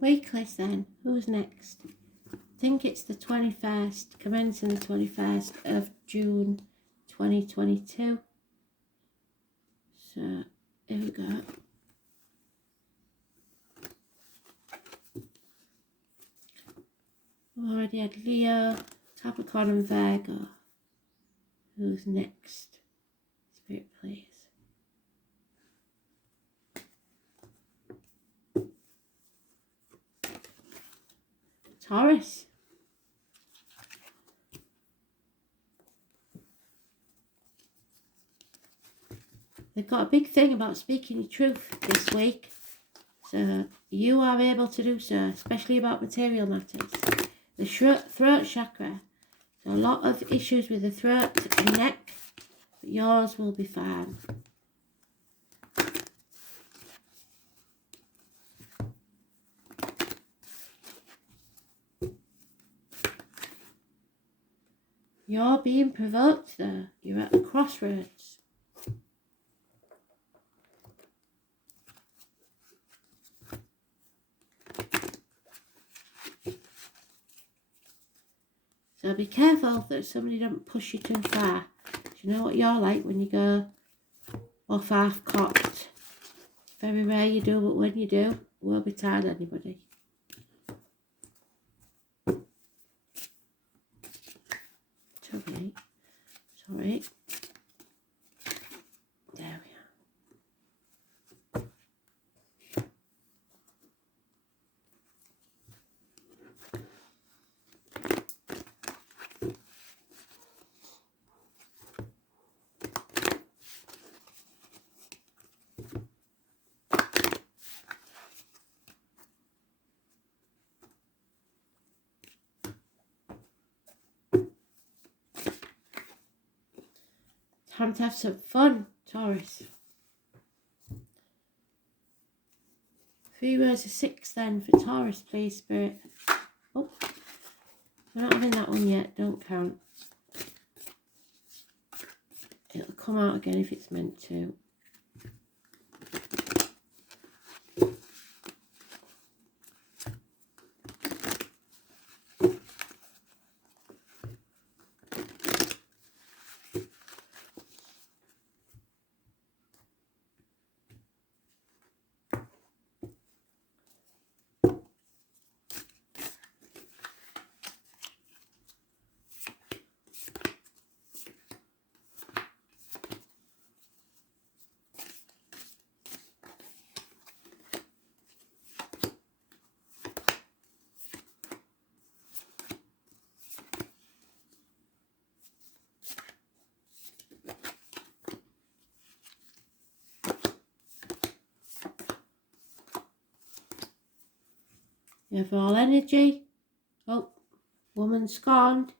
Weeklies then. Who's next? I think it's the 21st, commencing the 21st of June 2022. So, here we go. We already had Leo, Capricorn and Virgo. Who's next? Spirit, please. Taurus. They've got a big thing about speaking your truth this week. So you are able to do so, especially about material matters. The throat chakra. So a lot of issues with the throat and neck, but yours will be fine. You're being provoked there. You're at a crossroads. So be careful that somebody don't push you too far. You know what you're like when you go off half-cocked. Very rare you do, but when you do, it won't be tired anybody. Sorry. There we are. Time to have some fun, Taurus. 3 rows of 6 then for Taurus, please, Spirit. Oh, we're not having that one yet. Don't count. It'll come out again if it's meant to. You have all energy. Oh, woman scorned.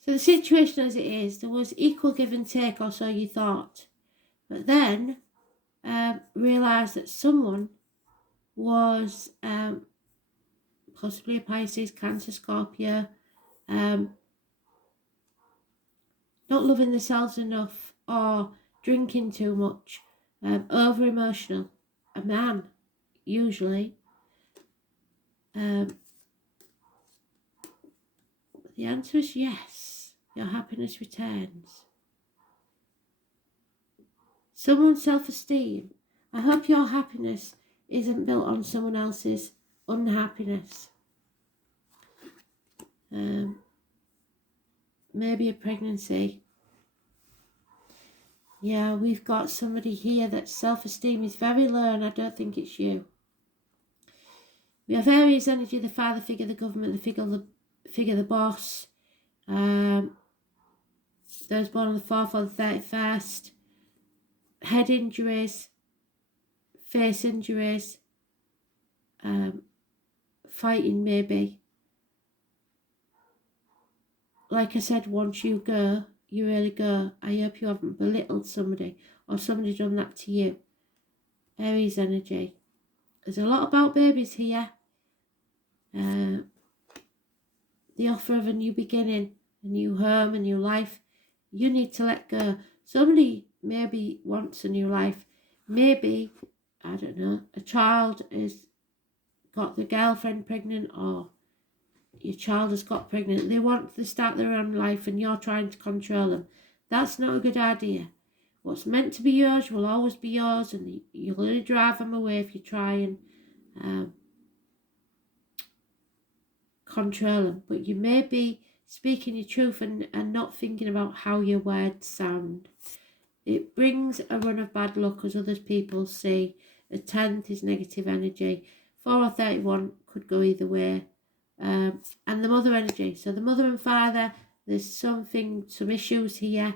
So the situation as it is, there was equal give and take, or so you thought. But then realised that someone was possibly a Pisces, Cancer, Scorpio, not loving themselves enough or drinking too much, over emotional, a man usually. The answer is yes, your happiness returns. Someone's self-esteem. I hope your happiness isn't built on someone else's unhappiness. Maybe a pregnancy. Yeah, we've got somebody here that self-esteem is very low, and I don't think it's you. We have Aries energy, the father figure, the government, the figure, the boss. Those born on the 4th or the 31st. Head injuries, face injuries, fighting maybe. Like I said, once you go, you really go. I hope you haven't belittled somebody or somebody done that to you. Aries energy. There's a lot about babies here. The offer of a new beginning, a new home, a new life. You need to let go. Somebody maybe wants a new life. Maybe I don't know, a child has got the girlfriend pregnant, or your child has got pregnant. They want to start their own life and you're trying to control them. That's not a good idea. What's meant to be yours will always be yours, and you'll only drive them away if you try and control them. But you may be speaking your truth and not thinking about how your words sound. It brings a run of bad luck, as other people see. A 10th is negative energy. 4 or 31 could go either way. And the mother energy. So the mother and father, there's some issues here.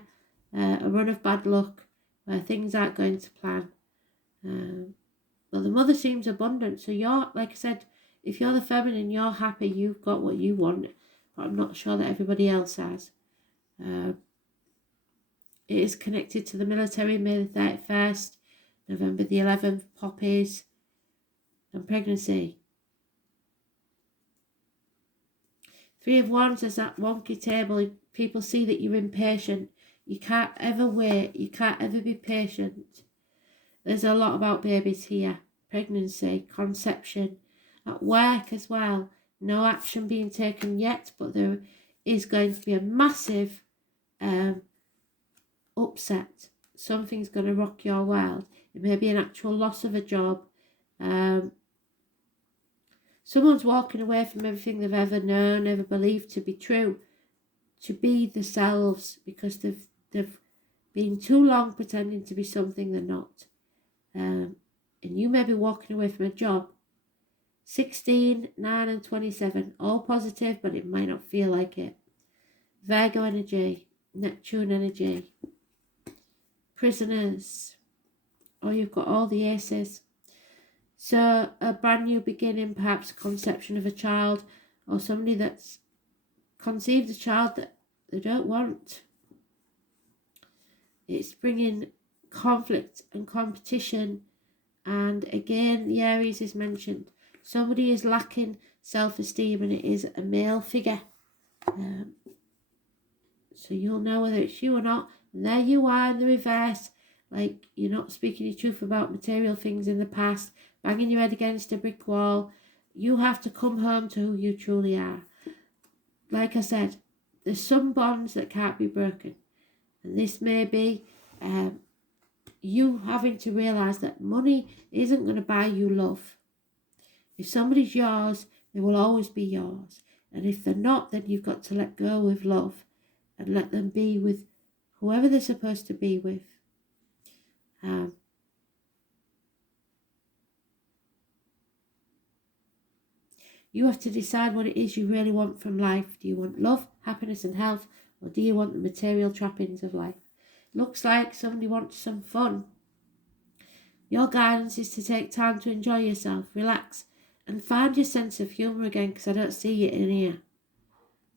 A run of bad luck where things aren't going to plan. Well, the mother seems abundant. So you're, like I said, if you're the feminine, you're happy, you've got what you want. But I'm not sure that everybody else has. It is connected to the military, May the 31st, November the 11th, poppies, and pregnancy. 3 of Wands is that wonky table. People see that you're impatient. You can't ever wait. You can't ever be patient. There's a lot about babies here. Pregnancy, conception, at work as well. No action being taken yet, but there is going to be a massive upset. Something's going to rock your world. It may be an actual loss of a job. Someone's walking away from everything they've ever known, ever believed to be true, to be themselves, because they've been too long pretending to be something they're not. And you may be walking away from a job. 16, 9 and 27, all positive, but it might not feel like it. Virgo energy, Neptune energy, prisoners. Oh, you've got all the aces. So a brand new beginning, perhaps conception of a child, or somebody that's conceived a child that they don't want. It's bringing conflict and competition. And again, the Aries is mentioned. Somebody is lacking self-esteem, and it is a male figure. So you'll know whether it's you or not. And there you are in the reverse. Like, you're not speaking your truth about material things in the past, banging your head against a brick wall. You have to come home to who you truly are. Like I said, there's some bonds that can't be broken. And this may be you having to realise that money isn't going to buy you love. If somebody's yours, they will always be yours. And if they're not, then you've got to let go with love and let them be with whoever they're supposed to be with. You have to decide what it is you really want from life. Do you want love, happiness and health, or do you want the material trappings of life? Looks like somebody wants some fun. Your guidance is to take time to enjoy yourself, relax, and find your sense of humour again, because I don't see it in here.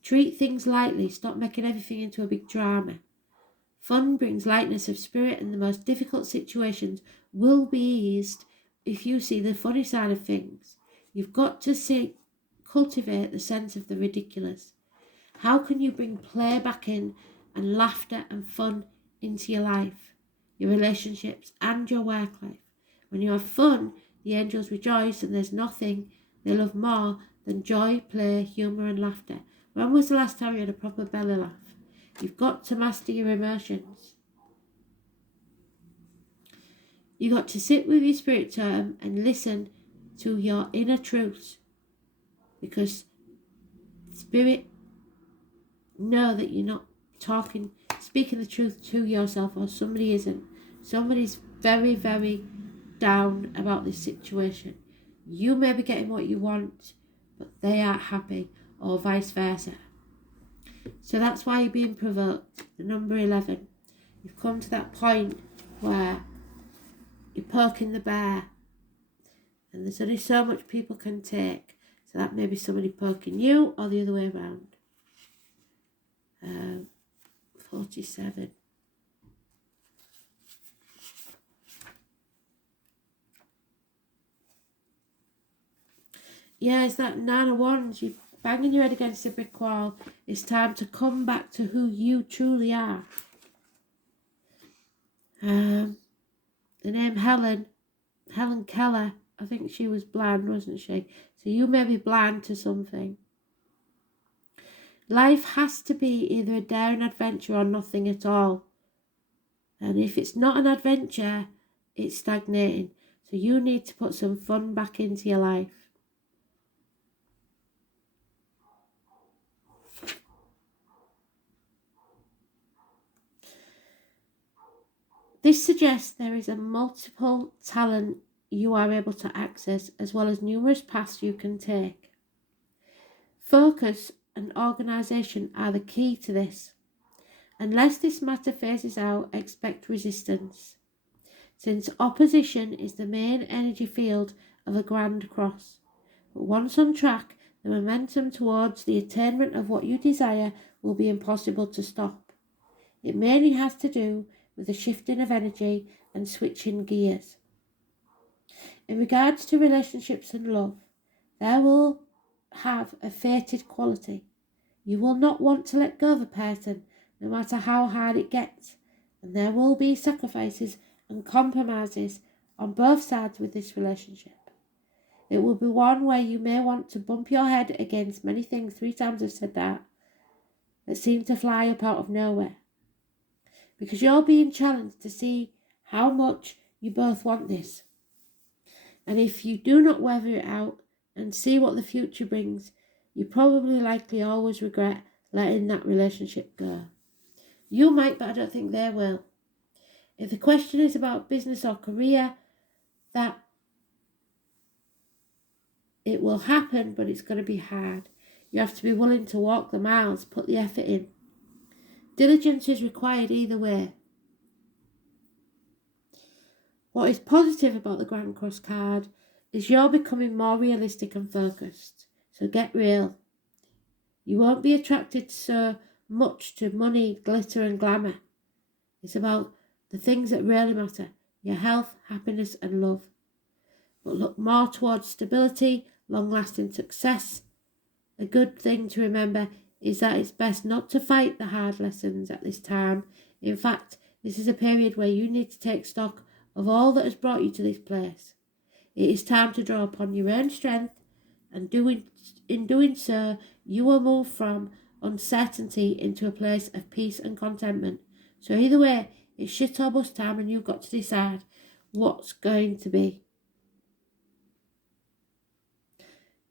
Treat things lightly. Stop making everything into a big drama. Fun brings lightness of spirit, and the most difficult situations will be eased if you see the funny side of things. You've got to cultivate the sense of the ridiculous. How can you bring play back in and laughter and fun into your life, your relationships and your work life? When you have fun, the angels rejoice, and there's nothing they love more than joy, play, humour and laughter. When was the last time you had a proper belly laugh? You've got to master your emotions. You've got to sit with your spirit term and listen to your inner truth, because spirit know that you're not speaking the truth to yourself, or somebody isn't. Somebody's very, very down about this situation. You may be getting what you want, but they aren't happy, or vice versa. So that's why you're being provoked. The number 11. You've come to that point where you're poking the bear, and there's only so much people can take. So that may be somebody poking you, or the other way around. 47. Yeah, it's that 9 of Wands. You're banging your head against a brick wall. It's time to come back to who you truly are. The name Helen, Helen Keller, I think she was blind, wasn't she? So you may be blind to something. Life has to be either a daring adventure or nothing at all. And if it's not an adventure, it's stagnating. So you need to put some fun back into your life. This suggests there is a multiple talent you are able to access, as well as numerous paths you can take. Focus and organisation are the key to this. Unless this matter phases out, expect resistance, since opposition is the main energy field of a grand cross. But once on track, the momentum towards the attainment of what you desire will be impossible to stop. It mainly has to do with the shifting of energy and switching gears. In regards to relationships and love, they will have a fated quality. You will not want to let go of a person, no matter how hard it gets, and there will be sacrifices and compromises on both sides with this relationship. It will be one where you may want to bump your head against many things, 3 times I've said that seem to fly up out of nowhere. Because you're being challenged to see how much you both want this. And if you do not weather it out and see what the future brings, you probably likely always regret letting that relationship go. You might, but I don't think they will. If the question is about business or career, that it will happen, but it's going to be hard. You have to be willing to walk the miles, put the effort in. Diligence is required either way. What is positive about the Grand Cross card is you're becoming more realistic and focused. So get real. You won't be attracted so much to money, glitter and glamour. It's about the things that really matter, your health, happiness and love. But look more towards stability, long-lasting success. A good thing to remember is that it's best not to fight the hard lessons at this time. In fact, this is a period where you need to take stock of all that has brought you to this place. It is time to draw upon your own strength, and in doing so, you will move from uncertainty into a place of peace and contentment. So either way, it's shit or bust time, and you've got to decide what's going to be.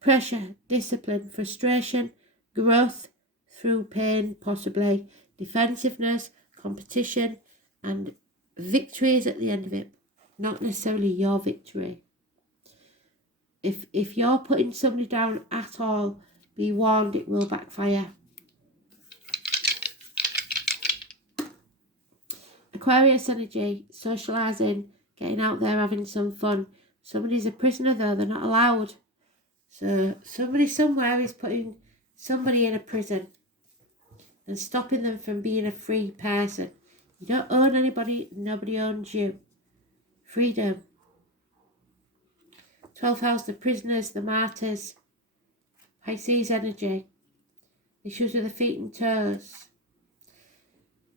Pressure, discipline, frustration, growth through pain, possibly, defensiveness, competition, and victory is at the end of it, not necessarily your victory. If you're putting somebody down at all, be warned, it will backfire. Aquarius energy, socialising, getting out there, having some fun. Somebody's a prisoner though, they're not allowed. So somebody somewhere is putting somebody in a prison and stopping them from being a free person. You don't own anybody, nobody owns you. Freedom. 12th house, the prisoners, the martyrs. Pisces energy. Issues with the feet and toes.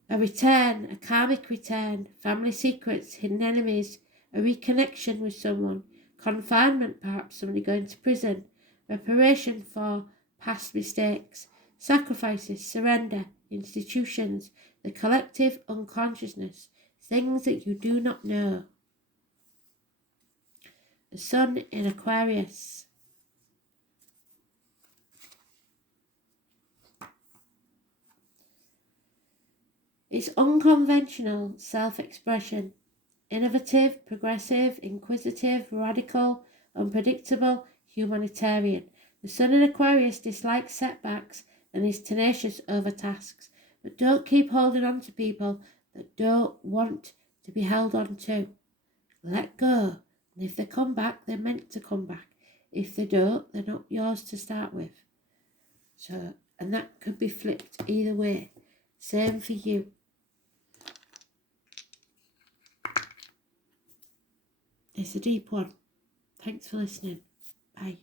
A return, a karmic return. Family secrets, hidden enemies. A reconnection with someone. Confinement, perhaps somebody going to prison. Reparation for past mistakes. Sacrifices, surrender, institutions. The collective unconsciousness. Things that you do not know. The sun in Aquarius. It's unconventional self-expression. Innovative, progressive, inquisitive, radical, unpredictable, humanitarian. The sun in Aquarius dislikes setbacks and is tenacious over tasks. But don't keep holding on to people that don't want to be held on to. Let go. And if they come back, they're meant to come back. If they don't, they're not yours to start with. So, and that could be flipped either way. Same for you. It's a deep one. Thanks for listening. Bye.